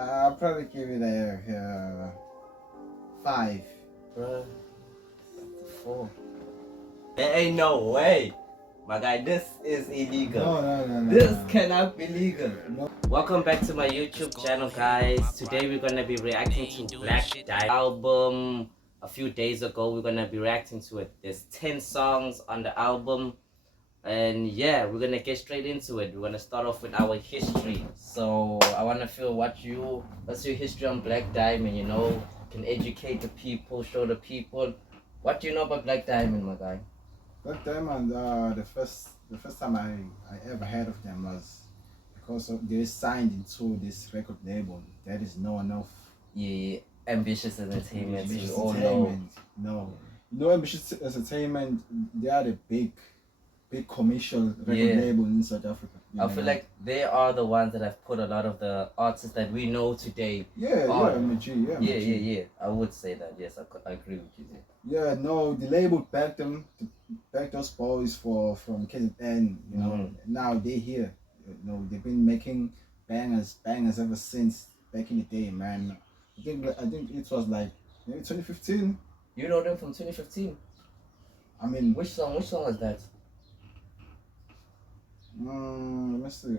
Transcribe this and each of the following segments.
I'll probably give it a 5. Bruh, 4. There ain't no way. My guy, this is illegal. No. This cannot be legal. No. Welcome back to my YouTube channel, guys. Today we're gonna be reacting to Blaq album. A few days ago, we're gonna be reacting to it. There's 10 songs on the album. And yeah, we're gonna get straight into it. We're gonna start off with our history. So I wanna feel what's your history on Black Diamond, you know? Can educate the people, show the people. What do you know about Black Diamond, my guy? Black Diamond, the first time I ever heard of them was because they signed into this record label that is known of. Yeah, Ambitious Entertainment. Ambitious We all know. No, you know Ambitious Entertainment. They are the big commercial record label in South Africa. I feel like they are the ones that have put a lot of the artists that we know today. Yeah, Yeah. I would say that. Yes, I agree with you there. Yeah, no, the label backed those boys from KZN. You know, now they're here. You know, they've been making bangers ever since back in the day, man. I think it was like maybe 2015. You know them from 2015. I mean, which song was that? Let me see.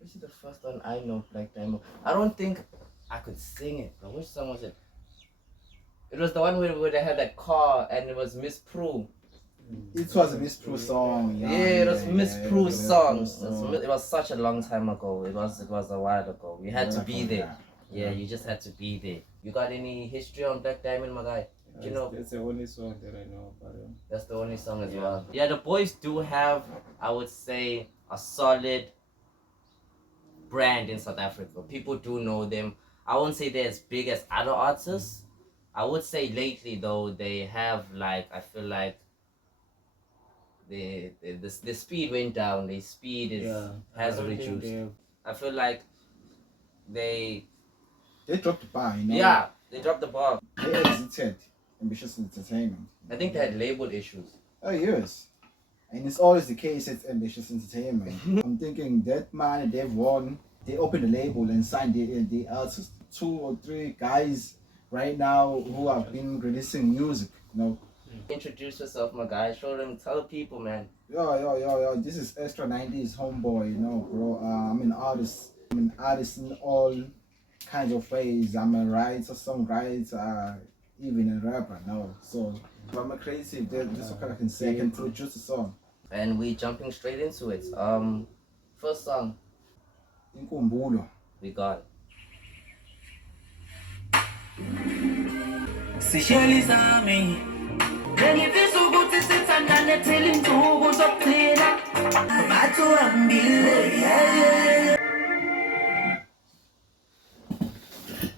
This is the first one I know, Black Diamond. I don't think I could sing it, but which song was it? It was the one where they had that car and it was Miss Prue. It was a Miss Prue song. Yeah, it was Miss Prue's song. It was such a long time ago. It was a while ago. We had to be there. Yeah, you just had to be there. You got any history on Black Diamond, my guy? You know, that's the only song that I know about him. That's the only song as well. Yeah, the boys do have, I would say, a solid brand in South Africa. People do know them. I won't say they're as big as other artists. I would say lately though they have, like, I feel like the speed went down. The speed has reduced. I feel like they dropped the bar, you know. Yeah, they dropped the bar. They exited Ambitious Entertainment. I think they had label issues. Oh yes, and it's always the case at Ambitious Entertainment. I'm thinking that money they've won, they opened the label and signed the artists. 2 or 3 guys right now who have been releasing music, you know. Introduce yourself, my guy. Show them, tell people, man. Yo. This is Extra 90s homeboy, you know, bro. I'm an artist. I'm an artist in all kinds of ways. I'm a writer, songwriter, even a rapper. No, so if I'm a creative, that's what I can say. I can produce a song. And we jumping straight into it. First song. Inkumbulo. We got. Sisheli zami ngifisa ukuthi sithandane phela insuku zokuphila bathu ambile.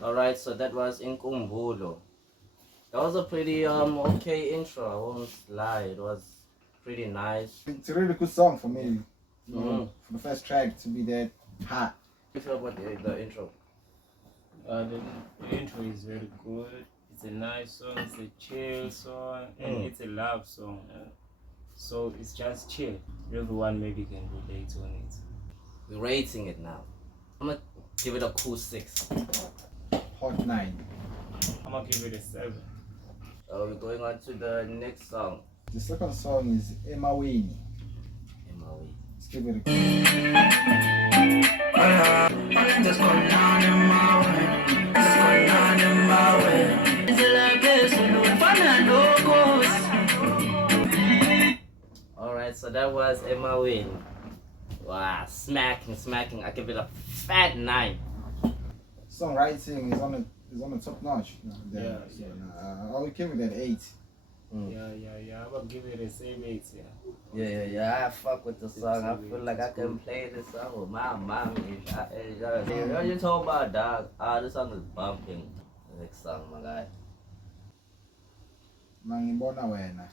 Alright, so that was Inkumbulo. That was a pretty okay intro, I won't lie. It was pretty nice. It's a really good song for me. For the first track to be that hot. What do you feel about the intro? The intro is very good. It's a nice song, it's a chill song, and it's a love song. So it's just chill. Everyone maybe can relate on it. We're rating it now. I'm gonna give it a cool 6. Hot 9. I'm gonna give it a 7. We're going on to the next song. The second song is Emaweni. Let's give it Alright, so that was Emaweni. Wow, smacking. I give it a fat 9. Songwriting is on the top notch. I'll give it an 8. Yeah. I'm gonna give it a same 8. Yeah. I fuck with the song. I feel like I can play this song with my mommy. What you talking about, dog? This song is bumping. Next song, my guy. Mangibona wena.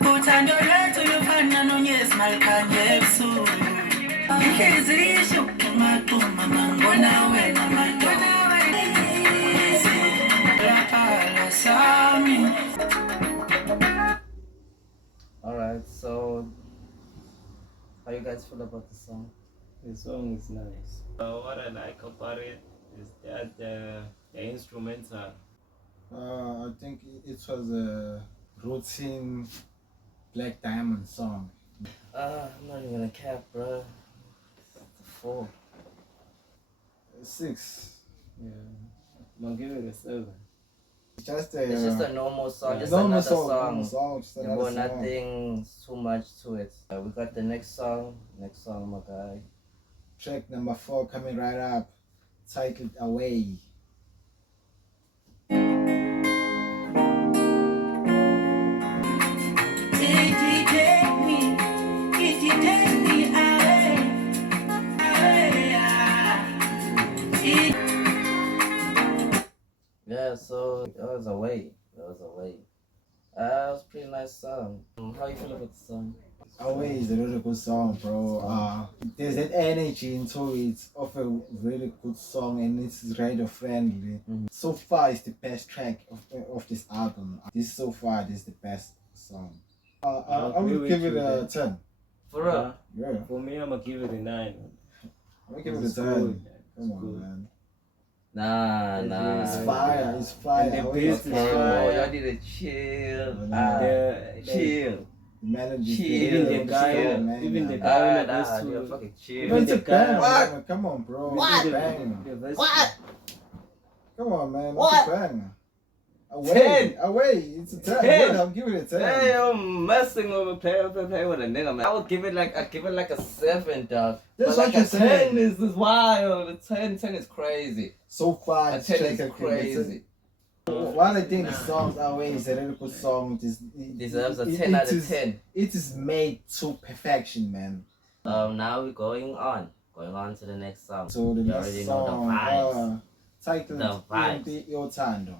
Uthando lwethu lufana nonyesmal kanye ebusuku. Inhliziyo ishuka maqhuma mangibona wena madonna. Alright, so How you guys feel about the song? The song is nice. What I like about it is that the instrumental. I think it was a routine Black Diamond song. I'm not even gonna cap, bro. 4. 6. Yeah, I'm gonna give it a 7. It's just It's just a normal song, just normal another normal song. just There another was song. nothing too much to it. We got the next song. Next song, my guy. Track number 4 coming right up, titled Away. Yeah, so it was Away. It was Away. It was a pretty nice song. How you feel about the song? Away is a really good song, bro. There's that energy into it of a really good song, and it's radio friendly. So far, it's the best track of this album. So far, this is the best song. I agree would with give it you a there. 10. For real? Yeah, For me, I'm gonna give it a 9. I would give it a It's 10. good. Come It's on, good. man. Nah. It's fire. It's fire. And the Away beat is is fire. fire. Y'all need to chill. The- Chill. The melody, Chill. Even the guy, Chill, man. even the guy in the verse You're 2. fucking chill. Even it's a the guy- bang, man. Come on, bro. What? It's a bang. The verse What? Come on, man. What? It's a bang. Away. 10. Away. It's a 10. 10. Wait, I'll give it a 10. Hey, I'm messing with a play with a nigga, man. I would give it like a 7, dog. That's But what like you're a 10 saying. is wild. A 10 is crazy. So far, A it's 10 just is a crazy. While I think the song's Away is a really good song, it Deserves a it- 10 it out of is- 10. It is made to perfection, man. Now we're going on to the next song. So the You next already know the song, vibes. titled The vibes. Impi Yothando.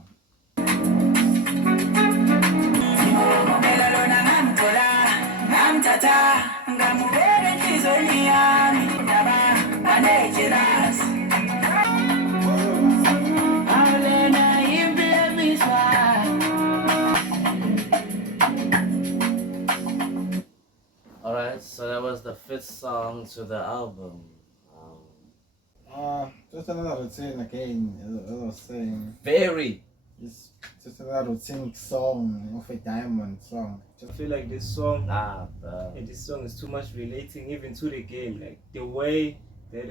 Alright, so that was the 5th song to the album. Just another routine again, as I was saying. Very. It's just another routine song of a diamond song. I feel like this song, Nah, bro. and this song is too much relating even to the game, like the way that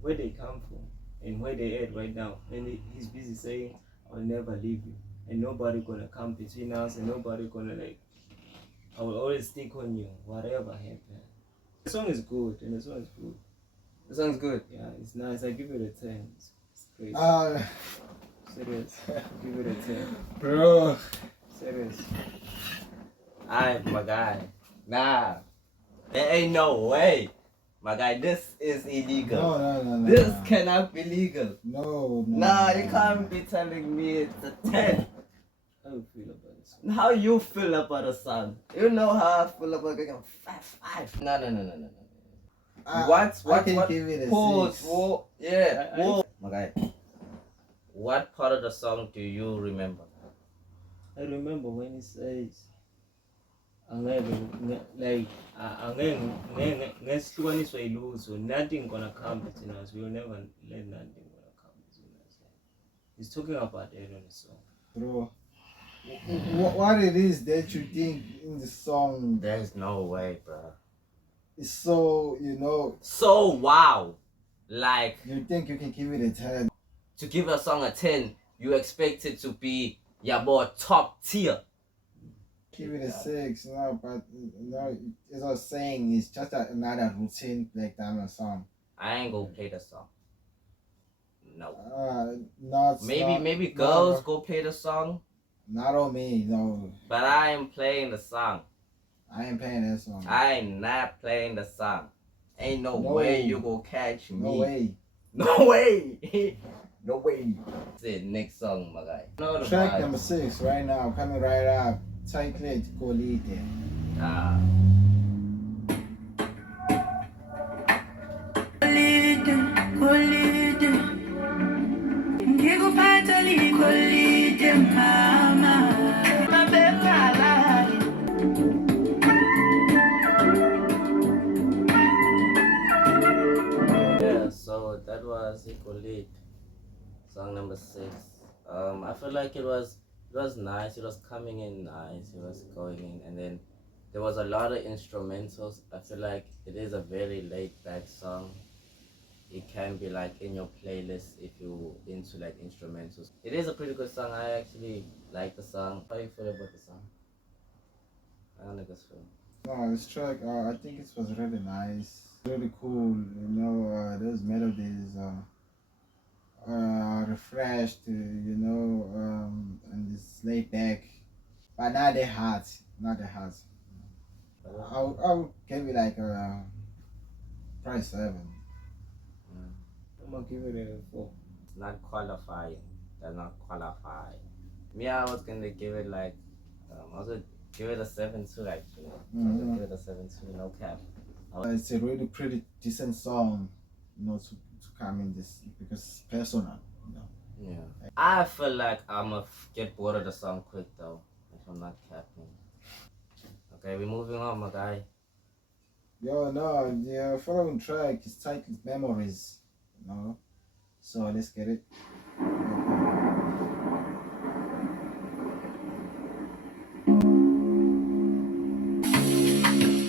where they come from and where they at right now. And he's busy saying, "I'll never leave you, and nobody gonna come between us, and nobody gonna I will always stick on you, whatever happens." The song is good, and the song is good. The song's good. Yeah, it's nice. I give it a 10. It's great. Serious. Give it a 10. Bro. Serious. Alright, my guy. Nah. There ain't no way. My guy, this is illegal. No. This cannot be legal. No. Nah, you can't be telling me it's a 10. How you feel about this? How you feel about a song? You know how I feel about a 5. No. I can give it a Pause. 6. Whoa. Yeah. I- Whoa. My guy. What part of the song do you remember? I remember when he says, ngesihlukaniswa ilutho, nothing gonna come between us. We will never let nothing gonna come between us. He's talking about that on the song. Bro. What it is that you think in the song There's no way, bro. is so, So wow. Like, you think you can give it a 10. to give a song a 10, you expect it to be your boy top tier. Give it a 6, but as I was saying, it's just another routine Black Diamond song. I ain't gonna play the song. No. Not Maybe girls go play the song, Not on me, no. but I ain't playing the song. I ain't playing that song. I ain't not playing the song. Ain't no No. way you go catch me. No way. No way. No way. That's it. Next song, my guy. No, the Track vibes. number 6 right now, coming right up. Titled Golide. Ah. Masiko Lead, song number 6. I feel like it was nice. It was coming in nice. It was going in, and then there was a lot of instrumentals. I feel like it is a very laid back song. It can be like in your playlist if you into like instrumentals. It is a pretty good song. I actually like the song. How you feel about the song? How niggas feel? No, this track, I think it was really nice, really cool. You know, those melodies refreshed. And it's laid back. But not that hard. Not that hard. I'll give it like probably 7. I'm gonna give it a 4. It's not qualifying. They're not qualified. Me, I was gonna give it like, I was gonna give it a 7 too actually. I was gonna give it a 7 too, no cap. It's a really pretty decent song, to come in this because it's personal. Yeah. I feel like I'ma get bored of the song quick though, if I'm not capping. Okay, we're moving on, my guy. No, the following track is titled Memories. So let's get it.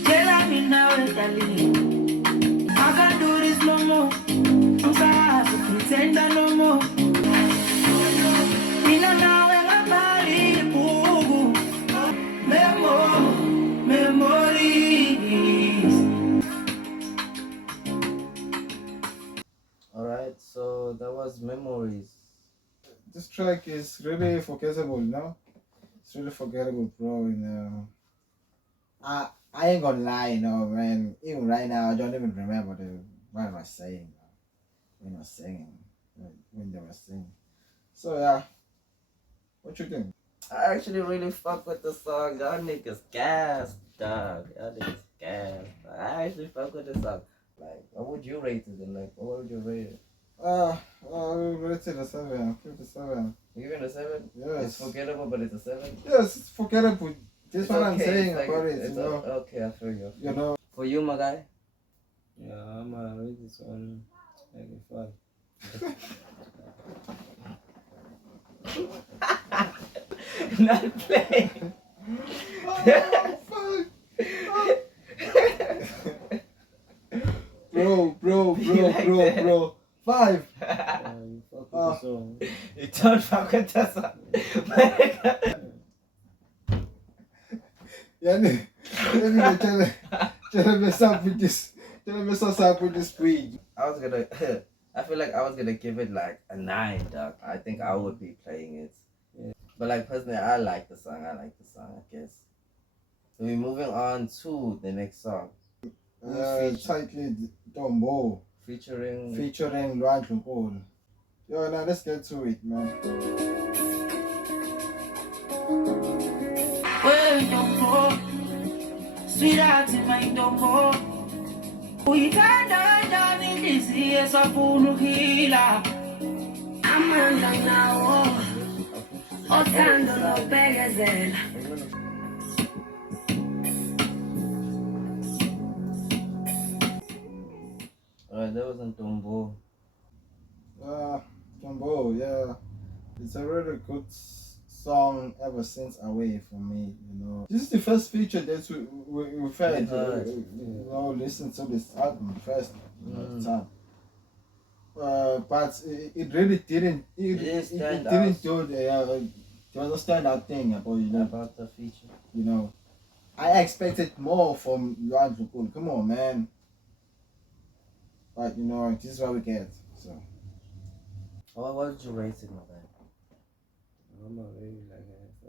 Tell me now, darling. I can't do this no more. I'm tired of pretending no more. Me no know where I'm body, boo. Memories. Alright, so that was Memories. This track is really forgettable, It's really forgettable, bro. I ain't gonna lie, man. Even right now, I don't even remember what I was saying when I was singing, when they were singing. So yeah, what you think? I actually really fuck with the song. Y'all niggas gas, dog. Y'all niggas gas. I actually fuck with the song. Like, what would you rate it? And like, what would you rate it? I'll rate it a 7. Give it a 7. You give it a 7? Yes. It's forgettable, but it's a 7? Yes, it's forgettable. That's It's what I'm okay, saying it's like- about it. it's okay, I feel you. You know. For you, my guy? Yeah, I'm gonna rate this one like a 5. Not playing. Bro, You like that? bro. 5. You fuck with the song. You don't fuck with the song. Tell me up with this. Tell me up with this speed. I was gonna, I feel like I was gonna give it like a 9, dog. I think I would be playing it. Yeah. But like personally, I like the song. I guess. So we're moving on to the next song. Titled Tombo, Featuring Luan Nkulu. Yo, now let's get to it, man. Well, don't go. Sweetheart in my dombo. Uyithanda njani inhliziyo esafuna ukuhila. Amandla nawo othando lobekezela. Alright, that was on Tombo. Tombo, yeah. It's a really good song ever since Away for me, This is the first feature that we've had, listen to this album first, at the time. But it really didn't, it didn't do there was a standout thing About the feature. I expected more from Luan Nkulu. Come on, man. But this is what we get. So. What did you rate it, my guy? I'm gonna rate it like a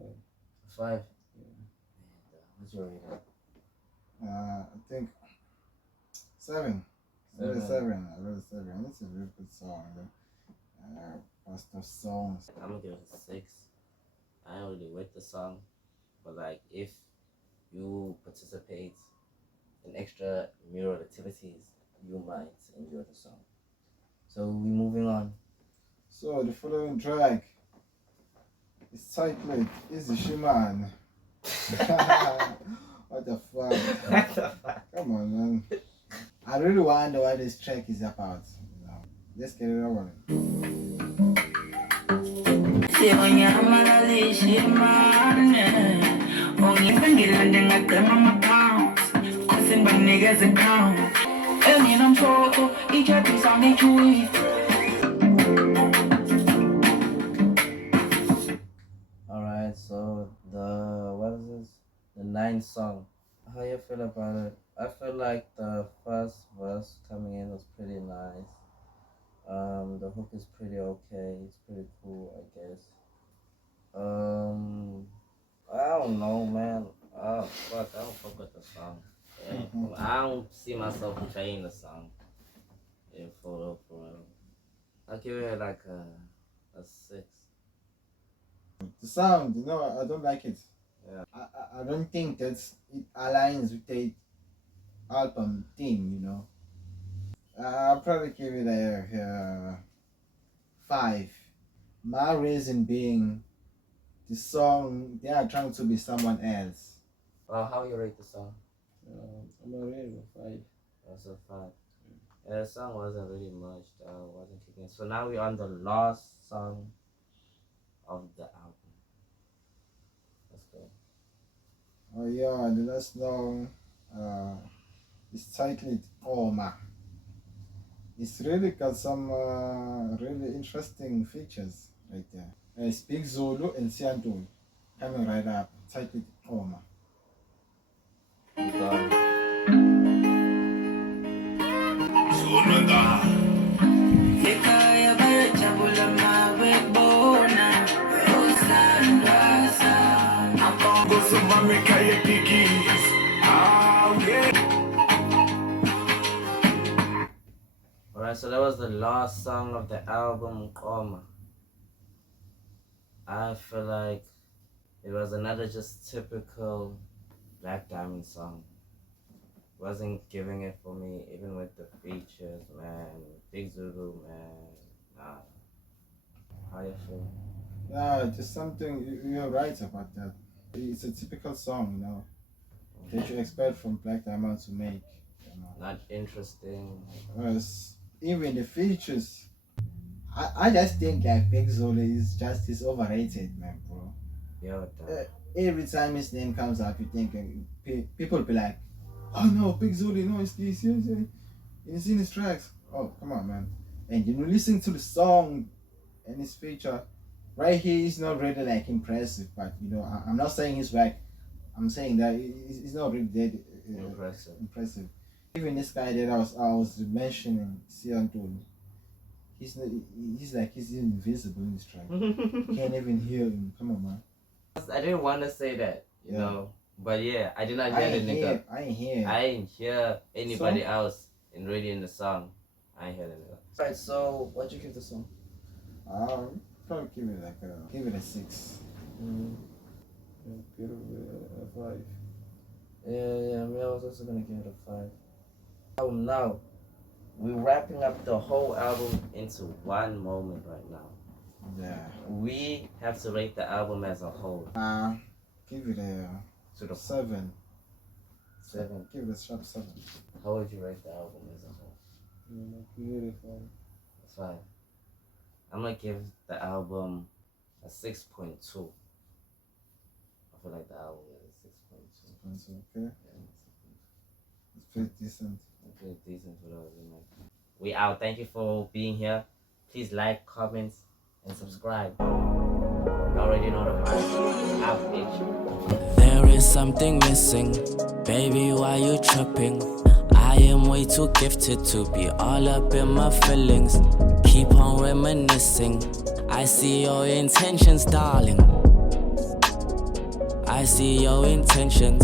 5. Yeah. What's your rating? I think 7. I really 7. It's a really good song. Positive songs. I'm gonna give it a 6. I don't really rate the song, but like if you participate in extra mural activities, you might enjoy the song. So we're moving on. So the following track is titled Easy Shiman. What the fuck? Come on, man. I really wonder what this track is about. let's get it over. Alright, so what is this? The 9th song. How you feel about it? I feel like the first verse coming in was pretty nice. The hook is pretty okay. It's pretty cool, I guess. I don't know, man. Oh fuck, I don't fuck with the song. Yeah. I don't see myself playing the song. Yeah, for real. I'll give it like a 6. The sound, you know, I don't like it. Yeah. I don't think that it aligns with the album theme, you know. I'll probably give it a 5. My reason being, the song, they are trying to be someone else. How you rate the song? I'm already with 5. That's a 5. Yeah, the song wasn't really much. Wasn't kicking. So now we're on the last song of the album. Let's go. Oh yeah, the last song is titled Oma. It's really got some really interesting features right there. It's Big Zulu and Siantuli coming right up, titled Oma. We got it. Alright, so that was the last song of the album, Koma. I feel like it was another just typical Black Diamond song. Wasn't giving it for me, even with the features, man. Big Zulu, man. Nah. How you feel? Yeah, just something, you're right about that. It's a typical song, you know, that you expect from Black Diamond to make. You know. Not interesting. Because even the features, I just think like Big Zulu is overrated, man, bro. Yeah, Every time his name comes up, you think people be like, oh no, Big Zulu, no, it's in his tracks. Oh, come on, man. And you know, listen to the song and his feature, right here is not really like impressive, but you know, I'm not saying he's whack. I'm saying that it's not really that impressive. Even this guy that I was mentioning, Siantuli, he's invisible in this track. You can't even hear him. Come on, man. I didn't want to say that, you know, but yeah, I did not hear the nigga. I ain't hear anybody else in the song. I ain't hear the nigga. Alright, so what you give the song? Probably give it a 6. Give it a 5. Yeah, I was also gonna give it a 5. Now we're wrapping up the whole album into one moment right now. Yeah. We have to rate the album as a whole. Give it a 7. 7. Give it a sharp 7. How would you rate the album as a whole? Give it a 5. 5. I'm gonna give the album a 6.2. I feel like the album is a 6.2. Okay. Yeah, It's pretty decent. pretty decent for those. We out. Thank you for being here. Please like, comment, and subscribe. You already know the vibe. Out, bitch. There is something missing, baby, why you tripping? I am way too gifted to be all up in my feelings. Keep on reminiscing, I see your intentions, darling. I see your intentions.